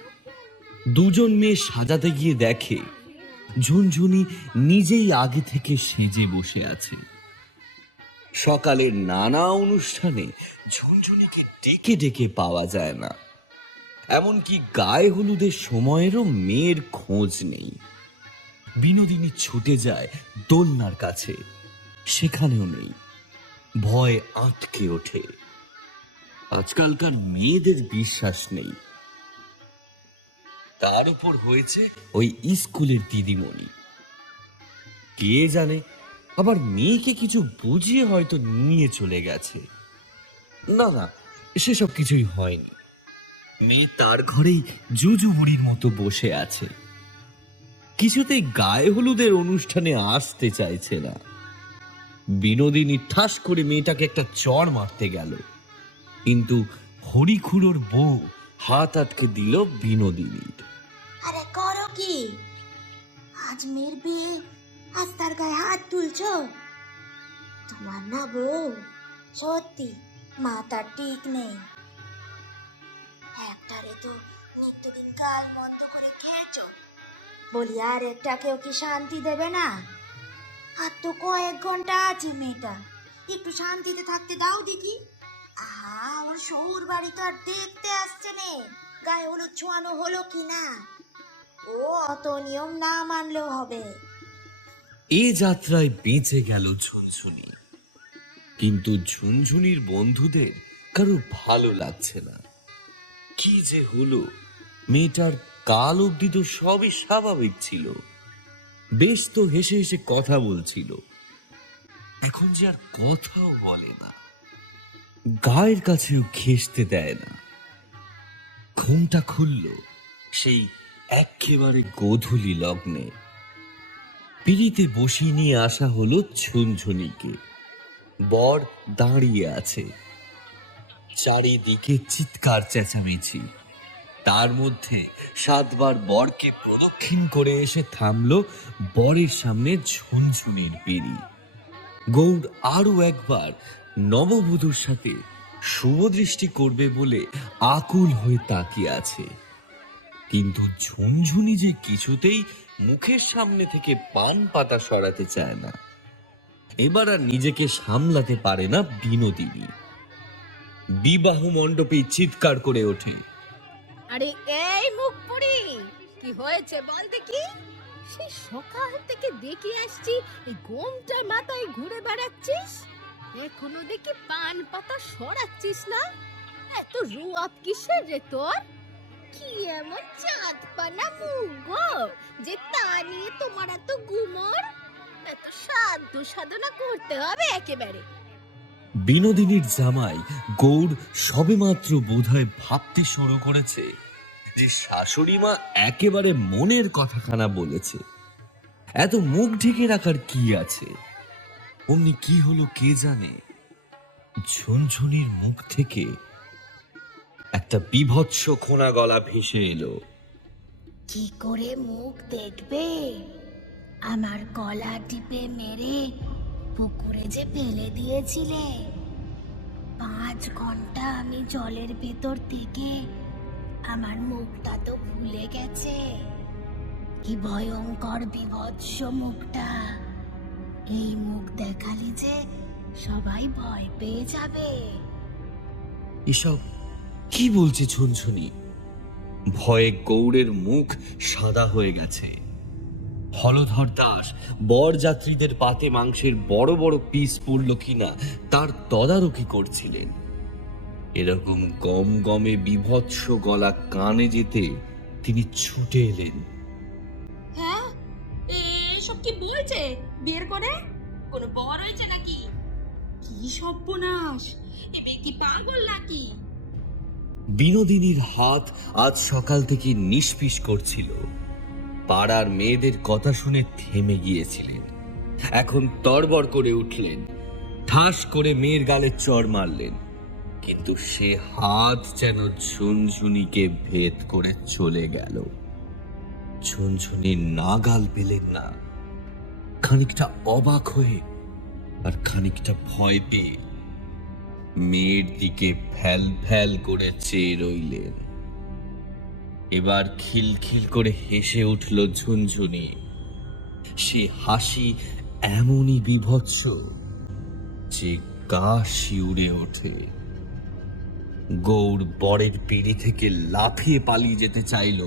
দুজন মেয়ে সাজাতে গিয়ে দেখে ঝুনঝুনি নিজেই আগে থেকে সেজে বসে আছে। সকালের নানা অনুষ্ঠানে ঝুনঝুনিকে ডেকে ডেকে পাওয়া যায় না। এমনকি গায়ে হলুদের সময়েরও মেয়ের খোঁজ নেই। বিনোদিনী ছুটে যায় দোলনার কাছে, সেখানেও নেই। ভয় আটকে ওঠে। আজকালকার মেয়েদের বিশ্বাস নেই। তার উপর হয়েছে ওই স্কুলের দিদিমণি। কে জানে, আবার মেয়েকে কিছু বুঝিয়ে হয়তো নিয়ে চলে গেছে। না না, সেসব কিছুই হয়নি। মেয়ে তার ঘরেই জুজু বুড়ির মতো বসে আছে। কিছুতেই গায়ে হলুদের অনুষ্ঠানে আসতে চাইছে না। বিনোদিনী ঠাস করে মেয়েটাকে একটা চড় মারতে গেল, কিন্তু হরিখুড়োর বউ হাত আটকে দিল বিনোদিনীর। আরে করো কি? আজ মেয়ের বিয়ে, আজ তার গায়ে হাত তুলছো? তোমার না বউ, সত্যি মাথার ঠিক নেই। একটারে তো নিত্যদিন গাল মন্দ করে খেয়েছো, বলি আর একটাকেও কি শান্তি দেবে না? আর তো কয়েক ঘন্টা আছে মেয়েটা, একটু শান্তিতে থাকতে দাও দেখি। আহা, আমার শ্বশুর বাড়ি তো আর দেখতে আসছে নে গায়ে হলুদ ছোঁয়ানো হলো কি না। ও অত নিয়ম না মানলেও হবে। এ যাত্রায় বেঁচে গেল ঝুনঝুনি, কিন্তু ঝুনঝুনির বন্ধুদের কারো ভালো লাগছে না। কি যে হলো, মেয়েটার কাল অবধি তো সবই স্বাভাবিক ছিল, বেশ তো হেসে হেসে কথা বলছিল। এখন যে আর কথাও বলে না, গায়ের কাছেও ঘেঁষতে দেয় না। ঘুমটা খুলল সেই একেবারে গোধূলি লগ্নে। পিড়িতে বসিয়ে নিয়ে আসা হলো ঝুনঝুনিকে। বর দাঁড়িয়ে আছে, চারিদিকে চিৎকার চেঁচামেচি। তার মধ্যে 7 বার বরকে প্রদক্ষিণ করে এসে থামলো বরের সামনে ঝুনঝুনির পিড়ি। গৌড় আরো একবার নববধূর সাথে শুভদৃষ্টি করবে বলে আকুল হয়ে তাকিয়ে আছে, কিন্তু ঝুনঝুনি যে কিছুতেই মুখের সামনে থেকে পান পাতা সরাতে চায় না। এবার আর নিজেকে সামলাতে পারে না বিনোদিনী। বিবাহ মণ্ডপে চিৎকার করে ওঠে, আরে এই মুখ পুরি, কি হয়েছে বল দেখি? সেই সকাল থেকে দেখে আসছি এই ঘোমটা মাথায় ঘুরে বেড়াচ্ছিস, এখনো দেখি পান পাতা সরাচ্ছিস না। এত রুয়াব কিসের রে তোর? কি এমন চাঁদ পানা মুখ গো, যে তা নিয়ে তোমার এত গুমর? এত সাধ্য সাধনা করতে হবে একেবারে। বিনোদিনীর জামাই গৌড় সবেমাত্র বোধহয় ভাবতে শুরু করেছে যে শাশুড়ি মা একেবারে মনের কথাখানা বলেছে। এত মুখ ঢেকে রাখার কি আছে? অমনি কি হলো কে জানে, ঝুনঝুনির মুখ থেকে একটা বীভৎস খোনা গলা ভেসে এলো। কি করে মুখ দেখবে? আমার গলা টিপে মেরে পুকুরে যে ফেলে দিয়েছিলে। 5 ঘন্টা আমি জলের ভেতর থেকে আমার মুখটা তো ভুলে গেছে। কি ভয়ঙ্কর বীভৎস মুখটা! এই মুখ দেখালে যে সবাই ভয় পেয়ে যাবে। এসব কি বলছে ঝুনঝুনি? ভয়ে গৌড়ের মুখ সাদা হয়ে গেছে। হলধর দাস বরযাত্রীদের পাতে মাংসের বড় বড় পিস পড়ল কিনা তার তদারকি করছিলেন। এরকম গম গমে বীভৎস গলা কানে যেতে তিনি ছুটে এলেন। হ্যাঁ, এসব কি বলছে? বিয়ের করে কোনো বর হয়েছে নাকি? কি সর্বনাশ! এবে কি পাগল নাকি? বিনোদিনীর হাত আজ সকাল থেকে নিষ্পিস করছিল। পাড়ার মেয়েদের কথা শুনে থেমে গিয়েছিলেন, এখন তড়বড় করে উঠলেন, ঠাস করে মেয়ের গালে চড় মারলেন। কিন্তু সে হাত যেন ঝুনঝুনিকে ভেদ করে চলে গেল। ঝুনঝুনি নাগাল পেলেন না, খানিকটা অবাক হয়ে আর খানিকটা ভয় পেয়ে মেয়ের দিকে ফ্যাল ফ্যাল করে চেয়ে রইলেন। এবার খিলখিল করে হেসে উঠল ঝুনঝুনি। সে হাসি এমনই বীভৎস যে গা শিউরে ওঠে। গৌড় বরের পিড়ি থেকে লাফিয়ে পালিয়ে যেতে চাইল,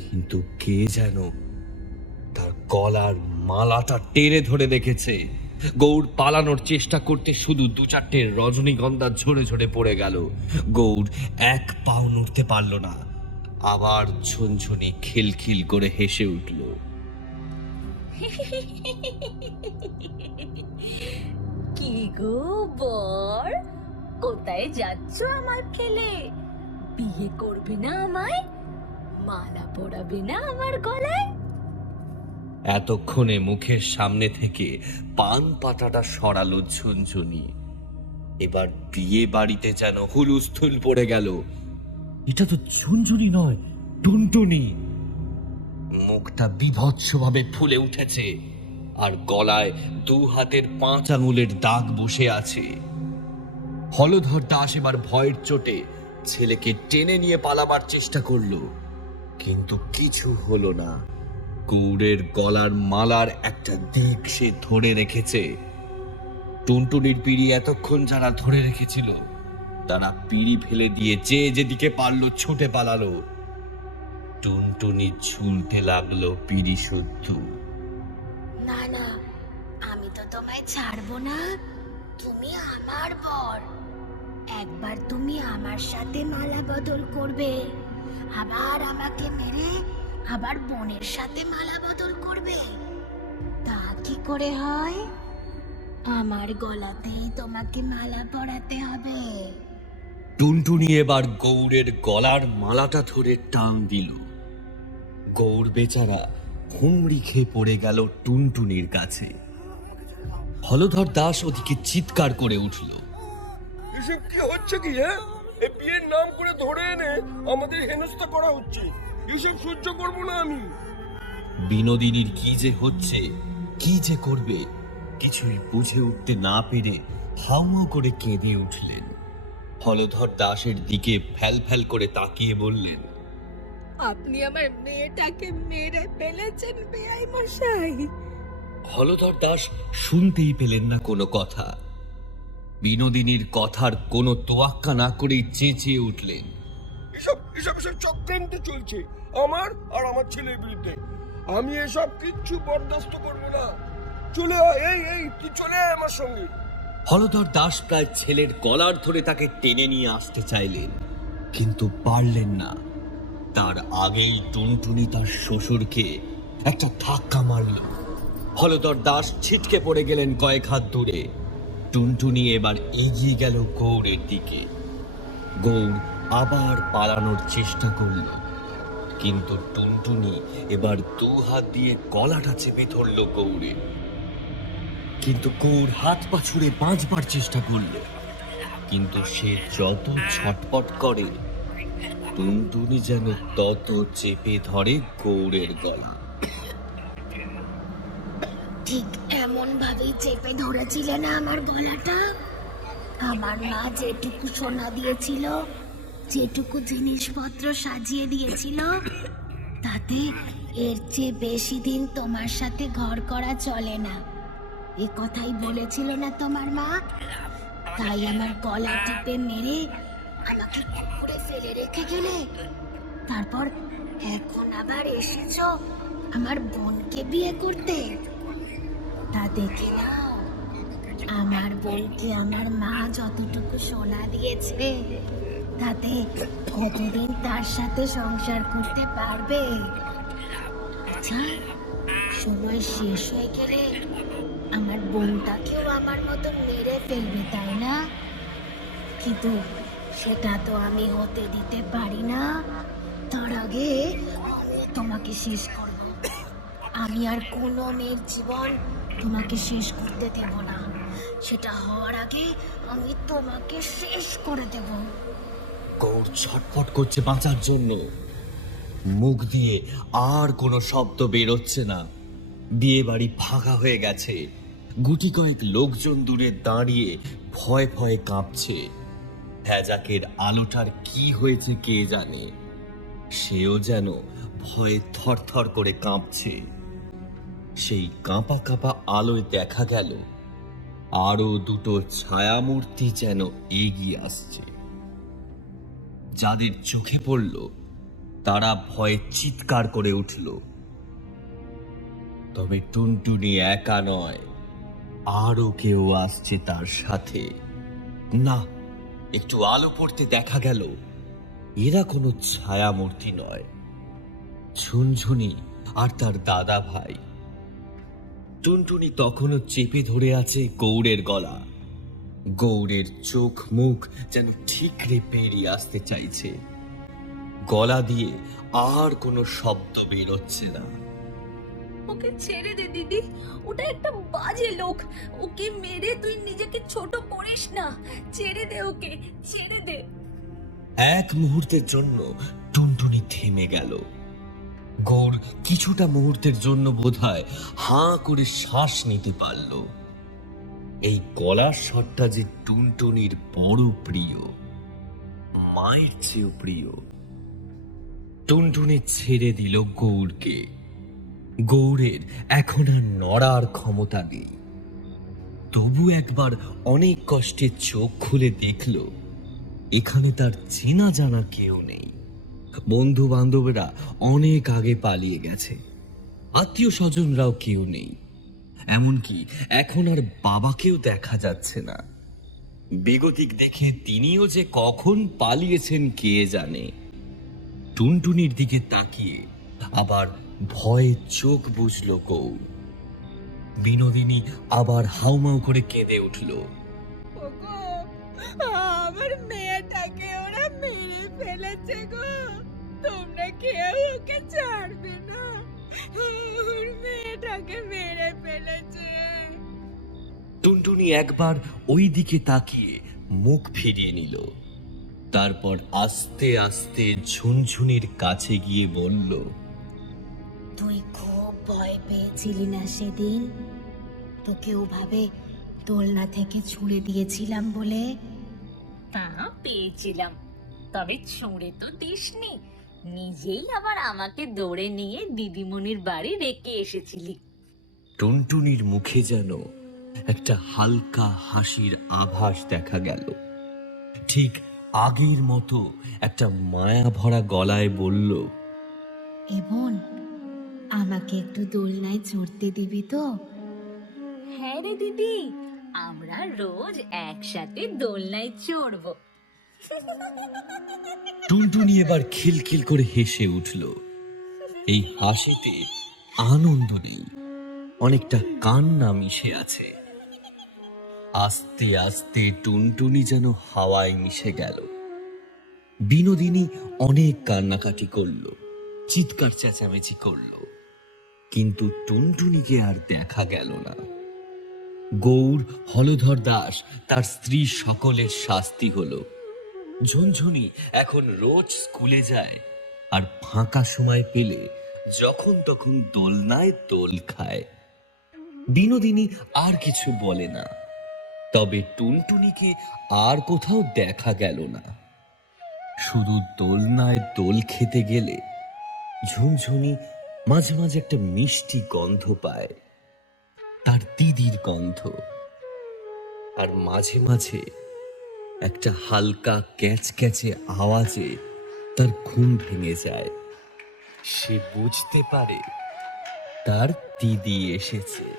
কিন্তু কে যেন তার গলার মালাটা টেনে ধরে রেখেছে। গৌড় পালানোর চেষ্টা করতে শুধু 2-4টে রজনীগন্ধা ঝরে ঝরে পড়ে গেল। গৌড় এক পাও নড়তে পারল না। আবার ঝুনঝুনি খিলখিল করে হেসে উঠল। কি গো বর, কোথায় যাচ্ছ আমায় ফেলে? বিয়ে করবে না আমায়? মালা পরাবে না আমার গলায়? এতক্ষণে মুখের সামনে থেকে পান পাতাটা সরালো ঝুনঝুনি। এবার বিয়ে বাড়িতে যেন হুলুস্থুল পড়ে গেল। এটা তো ঝুনঝুনি নয়, টুনটুনি। মুখটা বীভৎসভাবে ফুলে উঠেছে আর গলায় 2 হাতের 5 আঙুলের দাগ বসে আছে। হলধর দাস এবার ভয়ের চোটে ছেলেকে টেনে নিয়ে পালাবার চেষ্টা করলো, কিন্তু কিছু হলো না। গৌড়ের গলার মালার একটা দিক সে ধরে রেখেছে। টুনটুনির পিড়ি এতক্ষণ যারা ধরে রেখেছিল তারা পিড়ি ফেলে দিয়ে যে যেদিকে পারলো ছুটে পালালো। টুনটুনি ঝুলতে লাগলো পিড়ি শুদ্ধ। না না, আমি তো তোমায় ছাড়বো না। তুমি আমার বর। একবার তুমি আমার সাথে মালা বদল করবে, আবার আমাকে মেরে আবার বোনের সাথে মালা বদল করবে। তা কি করে হয়? আমার গলাতেই তোমাকে মালা পরাতে হবে। টুনটুনি এবার গৌড়ের গলার মালাটা ধরে টান দিল। গৌড় বেচারা হুমড়ি খেয়ে পড়ে গেল টুনটুনির কাছে। হলধর দাস ওদিকে চিৎকার করে উঠল। এসব কি হচ্ছে কি? হ্যাঁ, এই বিয়ের নাম করে ধরে এনে আমাদের হেনস্থা করা হচ্ছে। এসব সহ্য করবো না আমি। বিনোদিনীর কি যে হচ্ছে, কি যে করবে, কিছুই বুঝে উঠতে না পেরে হাউমাউ করে কেঁদে উঠলেন। হলধর দাসের দিকে ফ্যাল ফ্যাল করে তাকিয়ে বললেন, আপনি আমার মেয়েটাকে মেরে ফেলেছেন বেয়াই মশাই। হলধর দাস শুনতেই পেলেন না কোনো কথা। বিনোদিনীর কথার কোনো তোয়াক্কা না করেই চেঁচিয়ে উঠলেন, এসব এসব এসব চক্রান্ত চলছে আমার আর আমার ছেলের বিরুদ্ধে। আমি এসব কিচ্ছু বরদাস্ত করবো না। চলে আয়, এই তুই চলে আয় আমার সঙ্গে। হলধর দাস প্রায় ছেলের গলার ধরে তাকে টেনে নিয়ে আসতে চাইলেন, কিন্তু পারলেন না। তার আগেই টুনটুনি তার শ্বশুরকে একটা ধাক্কা মারল। হলধর দাস ছিটকে পড়ে গেলেন কয়েক হাত দূরে। টুনটুনি এবার এগিয়ে গেল গৌড়ের দিকে। গৌড় আবার পালানোর চেষ্টা করল, কিন্তু টুনটুনি এবার দু হাত দিয়ে গলাটা চেপে ধরল গৌড়ে। কিন্তু গৌড় হাত পা ছুড়ে বাঁচবার চেষ্টা করল, কিন্তু সে যত ছটপট করে টুনটুনি যেন তত চেপে ধরে গৌড়ের গলা। ঠিক এমন ভাবেই চেপে ধরেছিলে না আমার গলাটা? আমার মা যেটুকু সোনা দিয়েছিল, যেটুকু জিনিসপত্র সাজিয়ে দিয়েছিল, তাতে এর চেয়ে বেশি দিন তোমার সাথে ঘর করা চলে না, এ কথাই বলেছিল না তোমার মা? তাই আমার গলা টিপে মেরে আমাকে পুকুরে ফেলে রেখে গেলে, তারপর এখন আবার এসেছো আমার বোনকে বিয়ে করতে। তা দেখে না, আমার বোনকে আমার মা যতটুকু সোনা দিয়েছে, তাতে কতদিন তার সাথে সংসার করতে পারবে? আচ্ছা, সময় শেষ হয়ে গেলে আমার বোনটাকেও আমার মতো মেরে ফেলবে, তাই না? কিন্তু সেটা তো আমি হতে দিতে পারি না। তার আগে আমি তোমাকে শেষ করব। আমি আর কোনো মেয়ের জীবন তোমাকে শেষ করতে দেব না। সেটা হওয়ার আগে আমি তোমাকে শেষ করে দেব। গৌড় ছটফট করছে বাঁচার জন্য, মুখ দিয়ে আর কোনো শব্দ বেরোচ্ছে না। বিয়ে বাড়ি ফাঁকা হয়ে গেছে, গুটি কয়েক লোকজন দূরে দাঁড়িয়ে ভয় ভয়ে কাঁপছে। হ্যাজাকের আলোটার কি হয়েছে কে জানে, সেও যেন ভয়ে থরথর করে কাঁপছে। সেই কাঁপা কাঁপা আলোয় দেখা গেল আরো দুটো ছায়ামূর্তি যেন এগিয়ে আসছে। যাদের চোখে পড়ল তারা ভয়ে চিৎকার করে উঠল। তবে টুনটুনি একা নয়, আরো কেউ আসছে তার সাথে। না, একটু আলো পড়তে দেখা গেল এরা কোনো ছায়ামূর্তি নয়, ঝুনঝুনি আর তার দাদা ভাই। টুনটুনি তখনও চেপে ধরে আছে গৌড়ের গলা। গৌড়ের চোখ মুখ যেন ঠিকরে বেরিয়ে আসতে চাইছে, গলা দিয়ে আর কোনো শব্দ বেরোচ্ছে না। ওকে ছেড়ে দে দিদি, ওটা একটা বাজে লোক, ওকে মেরে তুই নিজেকে ছোট করিস না, ছেড়ে দে ওকে, ছেড়ে দে। এক মুহূর্তের জন্য টুনটুনি থেমে গেল। গৌড় কিছুটা মুহূর্তের জন্য বোধহয় হাঁ করে শ্বাস নিতে পারল। এই গলার স্বরটা যে টুনটুনির বড় প্রিয়, মায়ের চেয়েও প্রিয়। টুনটুনি ছেড়ে দিল গৌড়কে। গৌড়ের এখন আর নড়ার ক্ষমতা নেই, তবু একবার অনেক কষ্টে চোখ খুলে দেখল এখানে তার চেনা জানা কেউ নেই। বন্ধু বান্ধবরা অনেক আগে পালিয়ে গেছে, আত্মীয় স্বজনরাও কেউ নেই, এমনকি এখন আর বাবাকেও দেখা যাচ্ছে না। বেগতিক দেখে তিনিও যে কখন পালিয়েছেন কে জানে। টুনটুনির দিকে তাকিয়ে আবার ভয়ে চোখ বুঝল গৌড়। বিনোদিনী আবার হাউমাউ করে কেঁদে উঠল। ওগো, আমার মেয়েটাকে ওরা মেরে ফেলেছে গো, তোমরা কেউ ওকে ছাড়বে না, ওর মেয়েটাকে মেরে ফেলেছে। টুনটুনি একবার ওই দিকে তাকিয়ে মুখ ফিরিয়ে নিল, তারপর আস্তে আস্তে ঝুনঝুনির কাছে গিয়ে বলল, তুই খুব ভয় পেয়েছিলি না সেদিন? তোকে ওভাবে দোলনা থেকে ছুঁড়ে দিয়েছিলাম বলে? তা পেয়েছিলাম, তবে ছুঁড়ে তো দিসনি, নিজেই আবার আমাকে দৌড়ে নিয়ে দিদিমণির বাড়ি রেখে এসেছিলি। টুনটুনির মুখে যেন একটা হালকা হাসির আভাস দেখা গেল। ঠিক আগের মতো একটা মায়া ভরা গলায় বলল, এ বোন, আমাকে একটু দোলনায় চড়তে দিবি তো? হ্যাঁ রে দিদি, আমরা রোজ একসাথে দোলনায় চড়বো। টুনটুনি এবার খিলখিল করে হেসে উঠল। এই হাসিতে আনন্দ নেই, অনেকটা কান্না মিশে আছে। আস্তে আস্তে টুনটুনি যেন হাওয়ায় মিশে গেল। বিনোদিনী অনেক কান্নাকাটি করলো, চিৎকার চেঁচামেচি করলো, কিন্তু টুনটুনিকে আর দেখা গেল না। গৌর, হলধর দাস, তার স্ত্রী সকলের শাস্তি হলো। ঝুনঝুনি এখন রোজ স্কুলে যায়, আর ফাঁকা সময় পেলে যখন তখন দোলনায় দোল খায়। বিনোদিনী আর কিছু বলে না, তবে টুনটুনিকে আর কোথাও দেখা গেল না। শুধু দোলনায় দোল খেতে গেলে ঝুনঝুনি মাঝে মাঝে একটা মিষ্টি গন্ধ পায়, তার দিদির গন্ধ। আর মাঝে মাঝে একটা হালকা ক্যাচক্যাচে আওয়াজে তার ঘুম ভেঙে যায়। সে বুঝতে পারে তার দিদি এসেছে।